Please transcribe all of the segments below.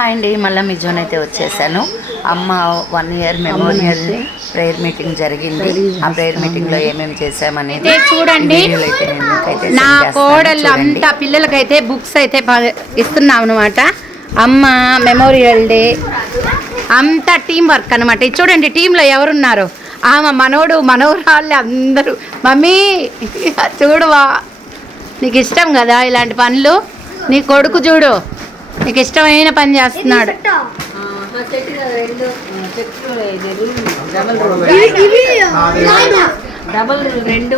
Hi అండి, మళ్ళీ మీ zone అయితే వచ్చేసాను. అమ్మ 1 year మెమోరియల్ ప్రేయర్ మీటింగ్ జరిగింది. ఆ ప్రేయర్ మీటింగ్లో ఏమేమి చేసామనేది చూడండి. నా కోడళ్ళు అంతా పిల్లలకైతే బుక్స్ అయితే ఇస్తున్నాం అనమాట. అమ్మ మెమోరియల్ డే అంతా టీం వర్క్ అనమాట. ఇది చూడండి, టీంలో ఎవరున్నారు, ఆమె మనోడు మనవరాళ్ళు అందరూ. మమ్మీ చూడువా, నీకు ఇష్టం కదా ఇలాంటి పనులు. నీ కొడుకు చూడు, నీకు ఇష్టమైన పని చేస్తున్నాడు.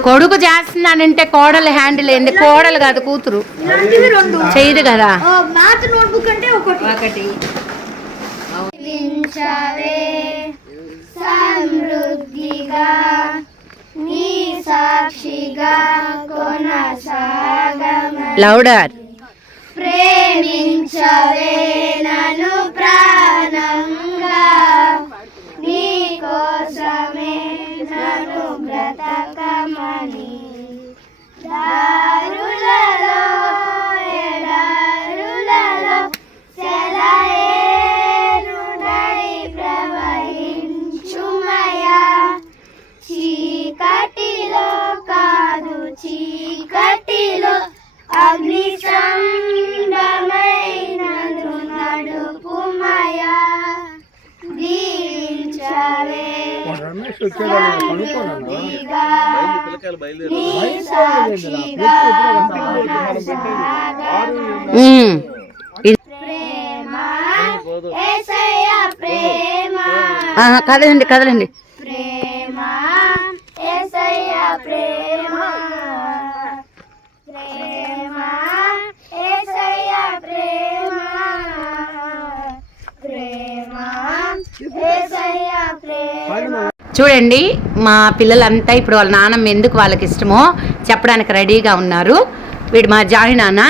కొడుకు చేస్తున్నాడంటే కోడలు హ్యాండిల్ అయింది. కోడలు కాదు, కూతురు చేయదు కదా. సమృద్ధిగా నీ సాక్షిగా లౌడర్ ప్రేమించవే నన్ను ప్రాణంగా, నీ కోసమే నన్ను బ్రతకమని. దారులలో ఎడారులలో సెలయేరునై ప్రవహించుమయా, చీకటిలో కాదు చీకటిలో అగ్ని సంగమైనను నడుపుమయా, దీవించవే సమృద్ధిగా నీ సాక్షిగా ప్రేమ యేసయ్య ప్రేమ కదలండి కదలండి ప్రేమ యేసయ్య ప్రేమ ప్రేమ యేసయ్య ప్రేమ ప్రేమ యేసయ్య ప్రేమ. చూడండి, మా పిల్లలంతా ఇప్పుడు వాళ్ళ నాన్నమ్మ ఎందుకు వాళ్ళకి ఇష్టమో చెప్పడానికి రెడీగా ఉన్నారు. వీడు మా జాయి నాన్న,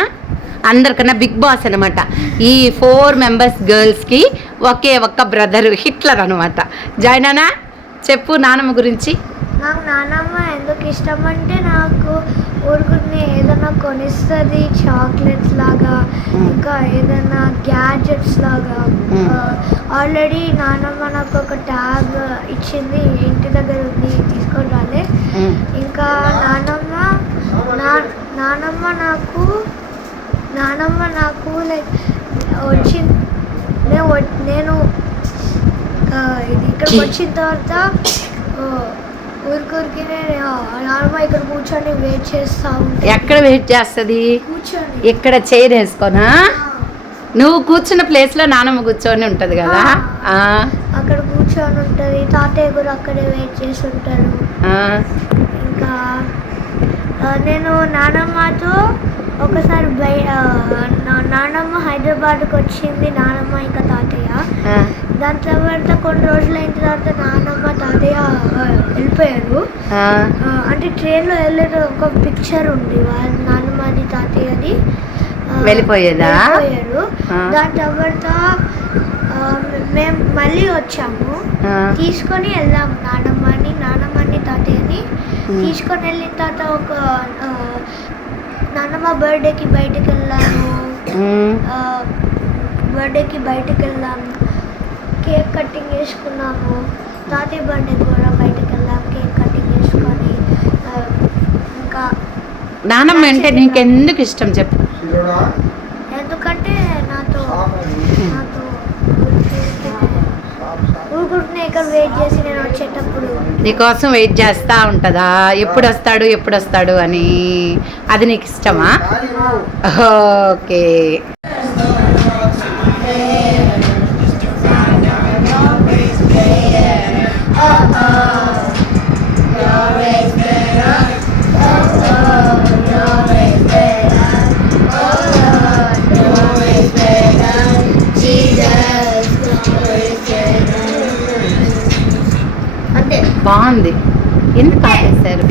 అందరికన్నా బిగ్ బాస్ అనమాట. ఈ 4 members గర్ల్స్కి ఒకే ఒక్క బ్రదర్, హిట్లర్ అనమాట. జాయి నాన్న చెప్పు నాన్నమ్మ గురించి. నాకు నాన్నమ్మ ఎందుకు ఇష్టం అంటే, నాకు ఊరుకుని ఏదైనా కొనిస్తుంది, చాక్లెట్స్ లాగా, ఇంకా ఏదైనా గ్యాడ్జెట్స్ లాగా. ఆల్రెడీ నాన్నమ్మ నాకు ఒక ట్యాగ్ ఇచ్చింది, ఇంటి దగ్గర ఉంది, తీసుకొని రాలే. ఇంకా నాన్నమ్మ నాకు లైక్ నేను ఇది ఇక్కడికి వచ్చిన తర్వాత ఊరికి నాన్నమ్మ ఇక్కడ కూర్చొని వెయిట్ చేస్తా ఉంటా. ఎక్కడ వెయిట్ చేస్తుంది? కూర్చొని ఇక్కడ చైర్ వేసుకోనా, నువ్వు కూర్చున్న ప్లేస్లో నాన్నమ్మ కూర్చొని ఉంటుంది కదా. అక్కడ కూర్చొని ఉంటుంది. తాతయ్య కూడా అక్కడే వెయిట్ చేసి ఉంటారు. ఇంకా నేను నాన్నమ్మతో ఒకసారి నాన్నమ్మ హైదరాబాద్కి వచ్చింది, నాన్నమ్మ ఇంకా తాతయ్య. దాని తర్వాత కొన్ని రోజులు అయిన తర్వాత నాన్నమ్మ తాతయ్య వెళ్ళిపోయారు. అంటే ట్రైన్లో వెళ్ళేది ఒక పిక్చర్ ఉంది, వాళ్ళ నాన్నమ్మది తాతయ్యది వెళ్ళిపోయారు. దాని తర్వాత మేము మళ్ళీ వచ్చాము, తీసుకొని వెళ్ళాము నాన్నమ్మని తాతయ్యని తీసుకొని వెళ్ళిన తర్వాత ఒక నాన్నమ్మ బర్త్డేకి బయటకు వెళ్ళాము, కేక్ కటింగ్ చేసుకున్నాము. తాతయ్య బర్త్డేకి కూడా బయటకు వెళ్ళాము, కేక్ కటింగ్ చేసుకొని. ఇంకా నాన్నమ్మ అంటే నీకు ఎందుకు ఇష్టం చెప్పు? ఎందుకంటే నాతో ఊరుకుంటున్నా ఇక్కడ వెయిట్ చేసి నేను వచ్చేటప్పుడు నీకోసం వెయిట్ చేస్తూ ఉంటుందా, ఎప్పుడు వస్తాడు అని. అది నీకు ఇష్టమా? ఓకే. బాగుంది. ఎందుకు పాటేశారు?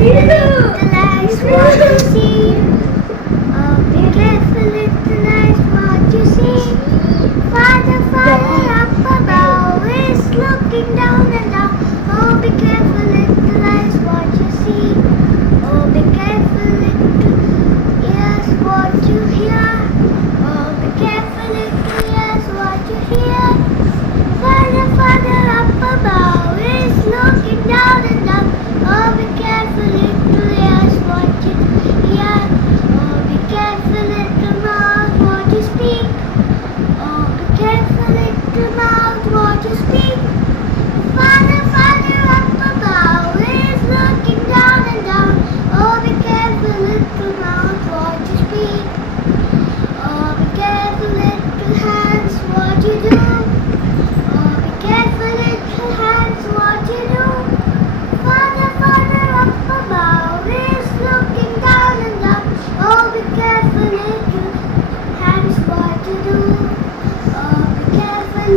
Be careful, yes, what you hear.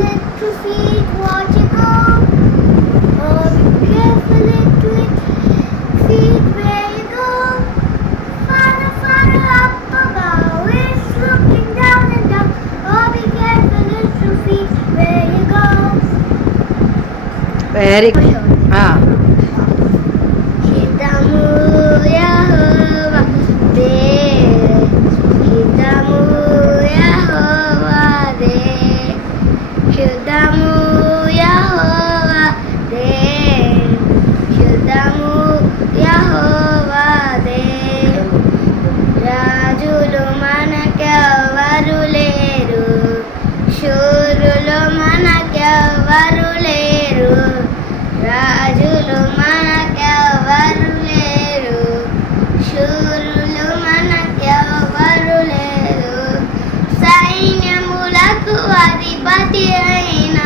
little feet, watch you go. Oh, be careful, little feet, where you go. Father, Father, up above is looking down and down. Oh, be careful, little feet, where you go. Very Hidamu Yahova De. Hidamu Yahova De. Hidamu Yahova De. Hidamu Yahova De. రాజులు మనకెవరు లేరు, శూరులు మనకెవరు లేరు. రాజులు మనకెవరు లేరు, శూరులు మనకెవరు లేరు. సైన్యములకు అధిపతి అయిన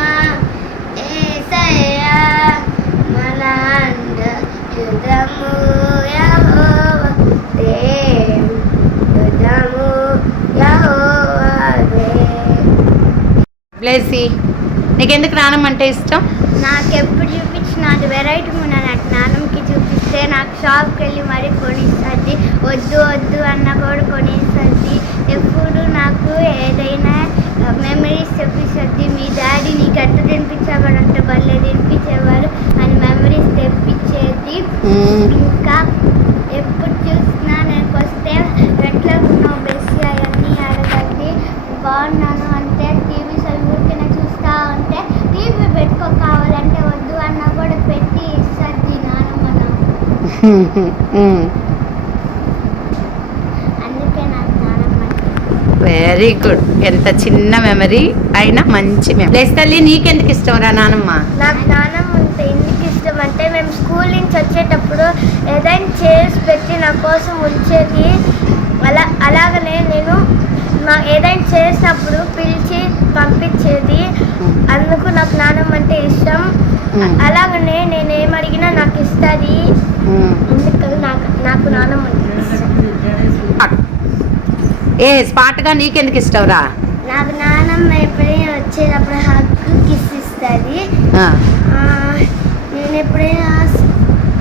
యేసయ్య మన అండ. యుద్ధము యెహోవా దే. యుద్ధము యెహోవా దే. బ్లెస్సీ, నీకెందుకు నానమ్మంటే ఇష్టం? నాకు ఎప్పుడు చూపించిన అది వెరైటీ నాకు నాన్నకి చూపిస్తే నాకు షాప్కి వెళ్ళి మరీ కొనిస్తుంది. వద్దు వద్దు అన్న కూడా కొనిస్తుంది. ఎప్పుడు నాకు ఏదైనా మెమరీస్ చూపిస్తుంది. మీ డాడీ నీకు ఎట్ట తినిపించేవాడు అంటే భలే తినిపించేవారు అని మెమరీస్ తెప్పించేది. ఇంకా ఎప్పుడు చూసినా నేను వస్తే ఎట్లా ఉన్నావు బెస్సి అవన్నీ అడగద్ది. బాగున్నాను అంటే టీవీ ఊరికైనా చూస్తూ ఉంటే టీవీ పెట్టుకో కావాలంటే వద్దు అన్న కూడా పెట్టి ఇస్తుంది నాన్నమ్మ నాకు. అందుకే నాకు నాన్నమ్మ వెరీ గుడ్. ఎంత చిన్న మెమరీ అయినా మంచి మెమరీ. తల్లి, నీకెందుకు ఇష్టం రా నానమ్మ? నాకు నాన్నమ్మ అంటే ఎందుకు ఇష్టం అంటే మేము స్కూల్ నుంచి వచ్చేటప్పుడు ఏదైనా చేసి పెట్టి నా కోసం ఉంచేది. అలాగనే నేను ఏదైనా చేసినప్పుడు పిలిచి పంపించేది. అందుకు నాకు నాన్నమ్మ అంటే ఇష్టం. అలాగనే నేను ఏమడిగినా నాకు ఇస్తుంది. అందుకని నాకు నాన్నమ్మ అంటే ఇష్టం. స్పాట్గా నీకెందుకు ఇష్టం రా? నాకు నాన్నమ్మ ఎప్పుడైనా వచ్చేటప్పుడు హగ్ కిస్ ఇస్తుంది. నేను ఎప్పుడైనా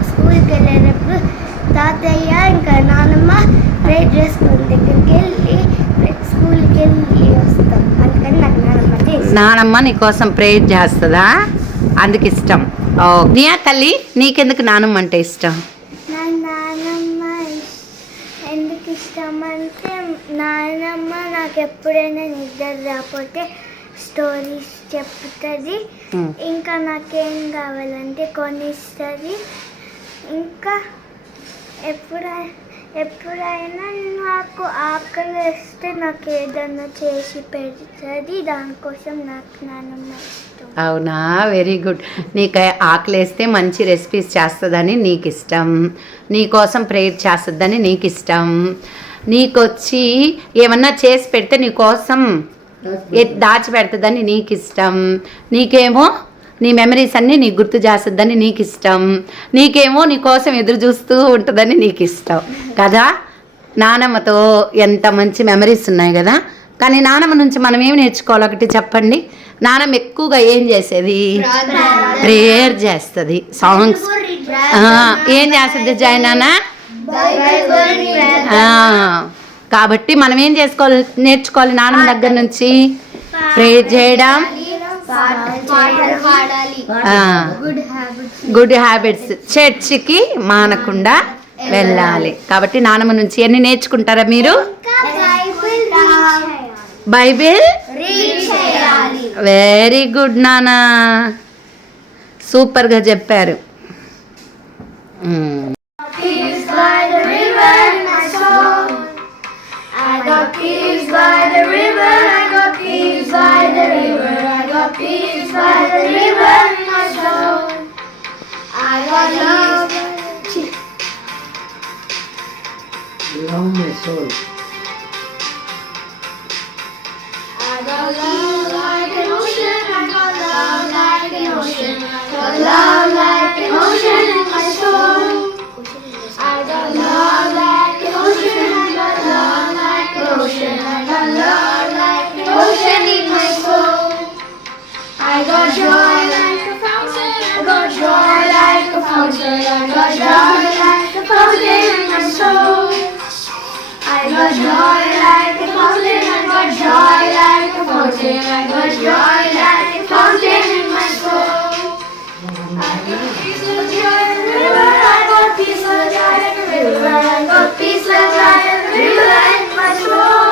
స్కూల్కి వెళ్ళేటప్పుడు తాతయ్య ఇంకా నాన్నమ్మ ప్రేర్ చేసుకుని దగ్గరికి వెళ్ళి స్కూల్కి వెళ్ళి వస్తాం. అందుకని నాకు నాన్నమ్మ అంటే ఇష్టం. నానమ్మ నీకోసం ప్రేర్ చేస్తుందా? అందుకు ఇష్టం. నియా తల్లి, నీకెందుకు నానమ్మ అంటే ఇష్టం? నాకు నాన్నమ్మ ఎందుకు ఇష్టం అంటే నాన్నమ్మ నాకు ఎప్పుడైనా నిద్ర రాకపోతే స్టోరీస్ చెప్తుంది. ఇంకా నాకేం కావాలంటే కొనిస్తుంది. ఇంకా ఎప్పుడైనా నాకు ఆకలి వేస్తే నాకు ఏదన్నా చేసి పెడుతుంది. దానికోసం నాకు నాన్నమ్మ ఇష్టం. అవునా, వెరీ గుడ్. నీకు ఆకలేస్తే మంచి రెసిపీస్ చేస్తుందని నీకు ఇష్టం. నీకోసం ప్రేయర్ చేస్తుందని నీకు ఇష్టం. నీకొచ్చి ఏమన్నా చేసి పెడితే నీకోసం దాచిపెడుతుందని నీకు ఇష్టం. నీకేమో నీ మెమరీస్ అన్నీ నీకు గుర్తు చేస్తుందని నీకు ఇష్టం. నీకేమో నీకోసం ఎదురు చూస్తూ ఉంటుందని నీకు ఇష్టం కదా. నానమ్మతో ఎంత మంచి మెమరీస్ ఉన్నాయి కదా. కానీ నానమ్మ నుంచి మనం ఏమి నేర్చుకోవాలి ఒకటి చెప్పండి. నానమ్మ ఎక్కువగా ఏం చేసేది? ప్రేయర్ చేస్తుంది. సాంగ్స్ ఏం చేస్తుంది జాయినానా? కాబట్టి మనం ఏం నేర్చుకోవాలి నానమ్మ దగ్గర నుంచి? ప్రేయర్ చేయడం, గుడ్ హ్యాబిట్స్, చర్చికి మానకుండా వెళ్ళాలి. కాబట్టి నానమ్మ నుంచి ఎన్ని నేర్చుకుంటారా మీరు? బైబిల్ వెరీ గుడ్ నానా, సూపర్గా చెప్పారు. Love my soul. I got love like an ocean. I got love like an ocean. Got love like an ocean in my soul. I got love like an ocean. I got love like an ocean. I got love like an ocean in my soul. I got joy like a fountain. I got joy like a fountain. I got joy like a fountain in my soul. I got joy like a fountain. I got joy like a fountain. I got joy like a fountain in my soul. I got peace like joy in the river. I got peace like joy in the river. I got peace like joy in the river in my soul.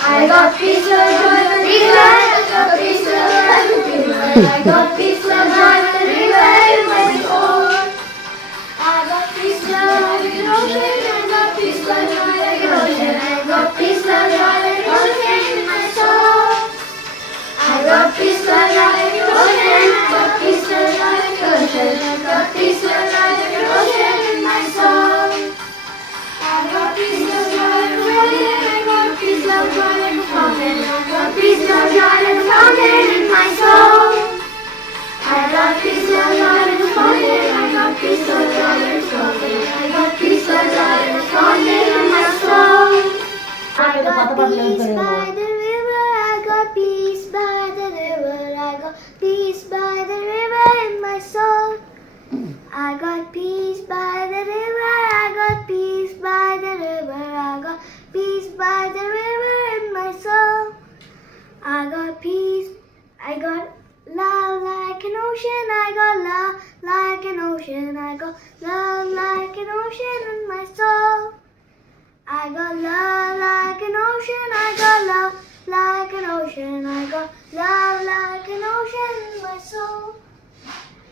I got peace like joy in the river. I got peace like joy in the river. I got peace like joy in the river in my soul. I got peace like joy in the ocean. I got peace like joy like an ocean. I got peace like joy like an ocean in my soul. I got peace like joy like an ocean. I got peace like joy like an ocean. I got peace like joy like an ocean in my soul. I got peace like joy like a fountain. I got peace like joy like a fountain. I got peace like joy like a fountain in my soul. I got peace like joy like a fountain. I got peace like joy like a fountain. I got peace like joy like a fountain in my soul. I got peace by the river. I got peace by the river. I got peace by the river in my soul. I got peace by the river. I got peace by the river. I got peace by the river in my soul. I got peace. I got love like an ocean. I got love like an ocean. I got love like an ocean in my soul. I got love like an ocean. I got love like an ocean. I got love like an ocean in my soul.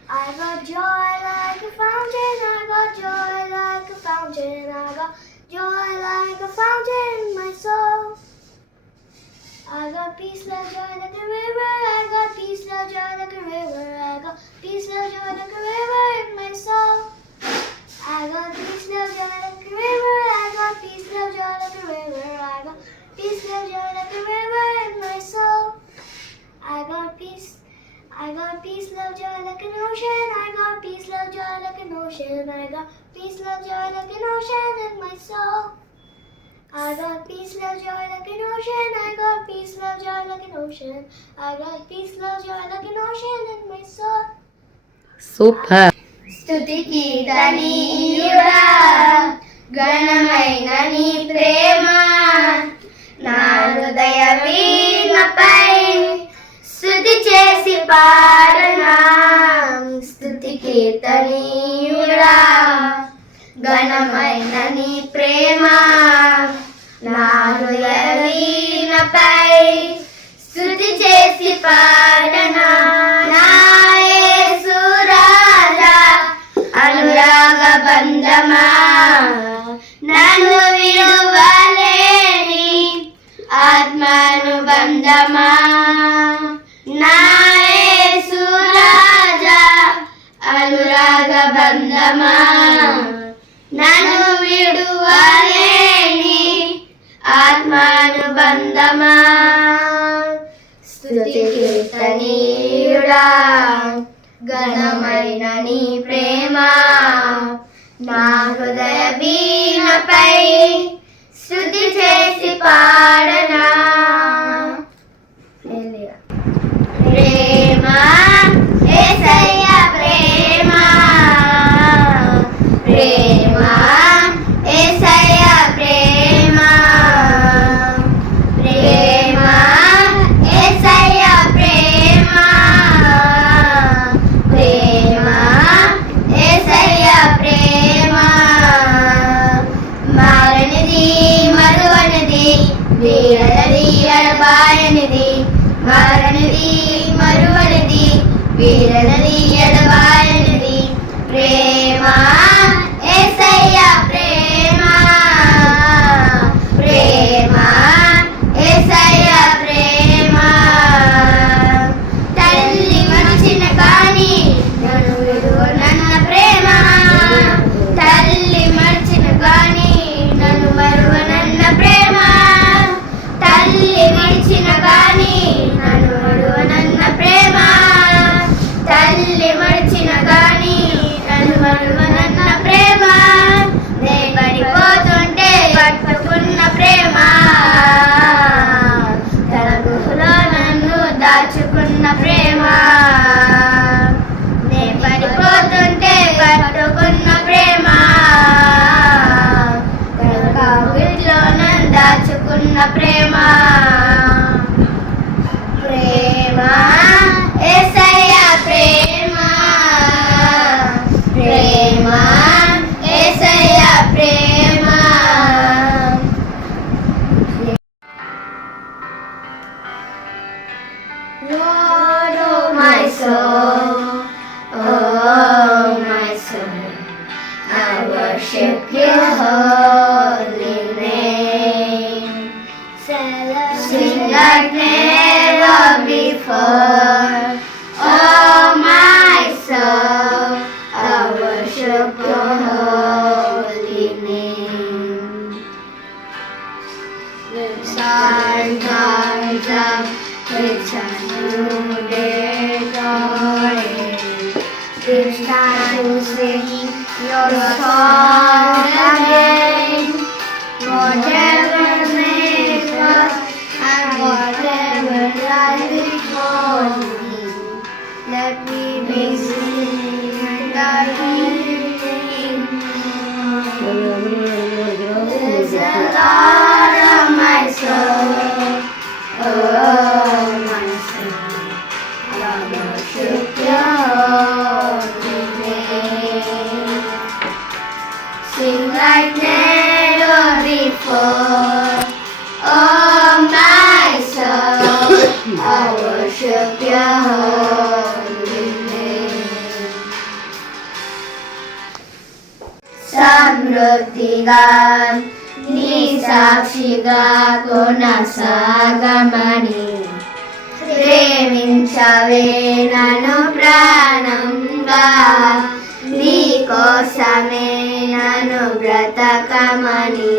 I got joy like a fountain. I got joy like a fountain. I got joy like a fountain in my soul. I got peace like joy like a river. I got peace like joy like a river. I got peace like joy like a river in my soul. I got peace like joy like a river. I got peace like joy like a river. I got peace like joy like a river in my soul. I got peace. I got peace, love, joy like an ocean. I got peace, love, joy like an ocean. I got peace, love, joy like an ocean in my soul. I got peace, love, joy like an ocean. I got peace, love, joy like an ocean. I got peace, love, joy like an ocean in my soul. Super. స్తుతికి ధనీయుడా ఘనమైన నీ ప్రేమ నా హృదయ వీణపై స్తుతి చేసి పాడనా. స్తుతి కీర్తనీయుడా ఘనమైన నీ ప్రేమ నా హృదయ వీణపై స్తుతి చేసి పాడనా. నా యేసు రాజా అనురాగ బంధమా నన్ను విడువలేని ఆత్మానుబంధమా. నా యేసు రాజా అనురాగ బంధమా నన్ను విడువలేని ఆత్మానుబంధమా. స్తుతి కీర్తనీయుడా ఘనమైన నీ ప్రేమ నా హృదయ వీణపై స్తుతి చేసి పాడనా. ప్రేమ యేసయ్య ప్రేమ ప్రేమ యేసయ్య ప్రేమ ప్రేమ యేసయ్య ప్రేమ ప్రేమ యేసయ్య ప్రేమ మారనిది మరువనిది వీరనిది ఎడబాయనిది మారనిది మరువనిది వీరనిది ఎడబాయనిది ప్రేమ యేసయ్య ప్రేమ ప్రేమ యేసయ్య ప్రేమ. తల్లి మనిషిన కానీ నన్ను విడువనన్న ప్రేమ. తల్లి మనిషిన కానీ నన్ను మరువనన్న ప్రేమ. తల్లి మనిషిన కానీ నన్ను విడువనన్న ప్రేమ. తల్లి మరిచిన గాని నన్ను మరువనన్న ప్రేమ. నే పడిపోతుంటే పట్టుకున్న ప్రేమ. తన గుహలో నన్ను దాచుకున్న ప్రేమ. నే పడిపోతుంటే పట్టుకున్న ప్రేమ కవిట్లో నన్ను దాచుకున్న ప్రేమ ప్రేమ యేసయ్య ప్రేమ ప్రేమ యేసయ్య ప్రేమ Lord, oh my soul, oh my soul, I worship your holy name. Sing like never before, oh my soul, I worship your holy name. The sun comes up, it's a new day dawning. It's time to sing your song again. Whatever may pass and whatever lies before me, let me be singing and I hearing. There's a Lord of my soul, oh my soul, I worship your holy name. Sing like never before, oh my soul, I worship your holy name. సమృద్ధిగా నీ సాక్షిగా కొనసాగమని ప్రేమించవే నన్ను ప్రాణంగా నీ కోసమే నన్ను బ్రతకమని